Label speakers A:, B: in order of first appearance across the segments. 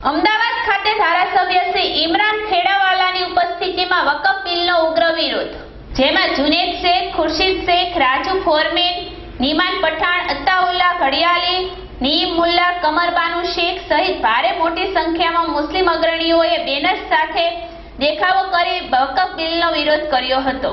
A: અમદાવાદ ખાતે ધારાસભ્ય શ્રી ઇમરાન ખેડાવાલાની ઉપસ્થિતિમાં વકફ બિલનો ઉગ્ર વિરોધ. જેમાં જુનેદ શેખ, ખુરશીદ શેખ, રાજુ ફોરમેન, નીમાન પઠાણ અત્તાઉલ્લા ઘડિયાલી, નીમ મુલ્લા કમરબાનુ શેખ સહિત ભારે મોટી સંખ્યામાં મુસ્લિમ અગ્રણીઓએ બેનર્સ સાથે દેખાવો કરી વકફ બિલનો વિરોધ કર્યો હતો.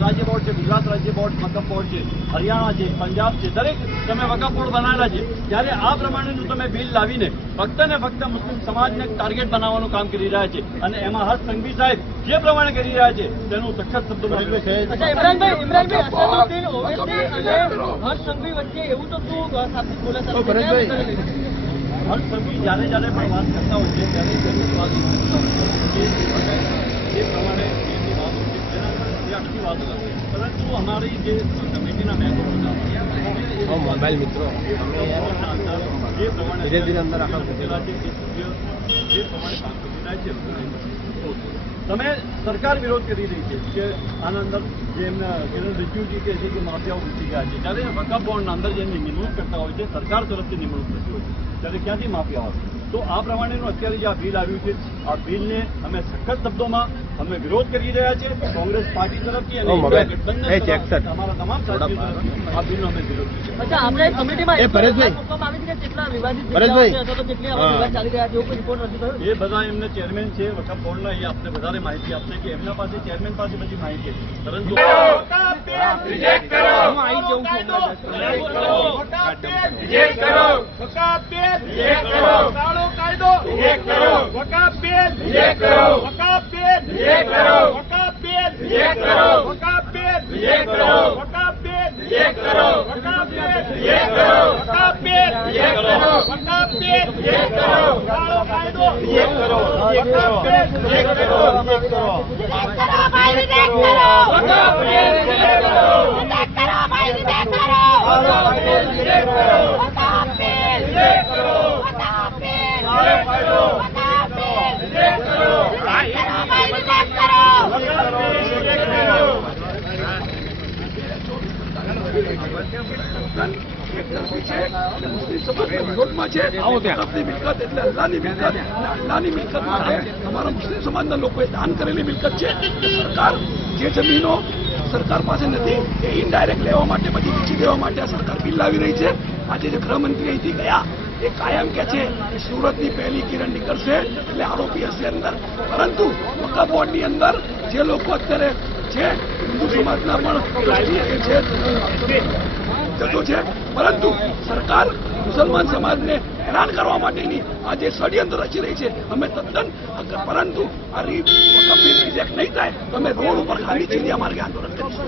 B: રાજ્ય બોર્ડ છે ગુજરાત રાજ્ય બોર્ડ વકફ બોર્ડ છે હરિયાણા છે પંજાબ છે દરેક તમે વકફ બોર્ડ બનાવેલા છે ત્યારે આ પ્રમાણેનું તમે બિલ લાવીને ફક્ત ને ફક્ત મુસ્લિમ સમાજને ટાર્ગેટ બનાવવાનું કામ કરી રહ્યા છે અને એમાં હર્ષ સંઘવી સાહેબ જે પ્રમાણે કરી રહ્યા છે તેનું સખત શબ્દોમાં છે.
C: ઇમરાનભાઈ ઇમરાનભાઈ હર્ષ સંઘવી વચ્ચે એવું તો શું બોલા
B: હર્ષ પ્રભુ જ્યારે જ્યારે પણ વાત કરતા હોય છે, ત્યારે તેમની વાત એ પ્રમાણે એમની વાત છે તેના એ આખી વાત છે. પરંતુ અમારી જે કમિટીના મેમ્બરો હતા
D: મોબાઈલ મિત્રો. ધીરે ધીરે અંદર આખા
B: છે, છે તમે સરકાર વિરોધ કરી રહી છે કે આના અંદર જે એમના કિરણ રિજ્યુજી કહે છે કે માફિયાઓ ઘૂસી ગયા છે. ત્યારે વકફ બોર્ડના અંદર જેમની નિમણૂક કરતા હોય છે સરકાર તરફથી નિમણૂક થતી હોય છે ત્યારે ક્યાંથી માફિયા આવે તો આ પ્રમાણેનું અત્યારે જે આ બિલ આવ્યું છે આ બિલને અમે સખત શબ્દોમાં અમે વિરોધ કરી રહ્યા છીએ કોંગ્રેસ પાર્ટી તરફથી અને
D: એ.
B: અમારા તમામ સાથીઓ તરફથી આ બિલનો અમે વિરોધ કરીએ છીએ
C: એ આપણે કમિટીમાં
D: એ કરો
C: મૂકવામાં આવી છે કે કેટલા કરો
D: પરેશભાઈ.
C: વિસ્તારો છે કરો તો કેટલી આવા
D: કરો
C: વિવાદ ચાલી રહ્યા કરો એવું કોઈ રિપોર્ટ કરો થયો
B: એ બધા કરો ચેરમેન છે વકફ કરો એ આપને વધારે કરો આપશે કે એમના કરો ચેરમેન કરો બધી કરો છે પરંતુ
C: હું
E: વિરોધમાં છે. તરફની મિલકત એટલે અલ્લાહની મિલકત. અલ્લાહની મિલકત માટે અમારા મુસ્લિમ સમાજના લોકોએ દાન કરેલી મિલકત છે. સરકાર જે જમીનો સરકાર પાસે નથી એ ઇનડાયરેક્ટ લેવા માટે બધી વેચી દેવા માટે આ સરકાર બિલ લાવી રહી છે. આજે જે ગૃહમંત્રી અહીંથી ગયા એ કાયમ કે છે કે સુરતની પહેલી કિરણ નીકળશે એટલે આરોપી હશે અંદર. પરંતુ વકફ બોર્ડની અંદર જે લોકો અત્યારે છે હિન્દુ સમાજના પણ છે. જતો છે. પરંતુ સરકાર મુસલમાન સમાજને હેરાન કરવા માટેની આ જે ષડયંત્ર રચી રહી છે, અમે તદ્દન પરંતુ આ રીતે રિજેક્ટ નહીં થાય તો અમે રોડ ઉપર ખાલી ચીડિયા માર્ગે આંદોલન કરીશું.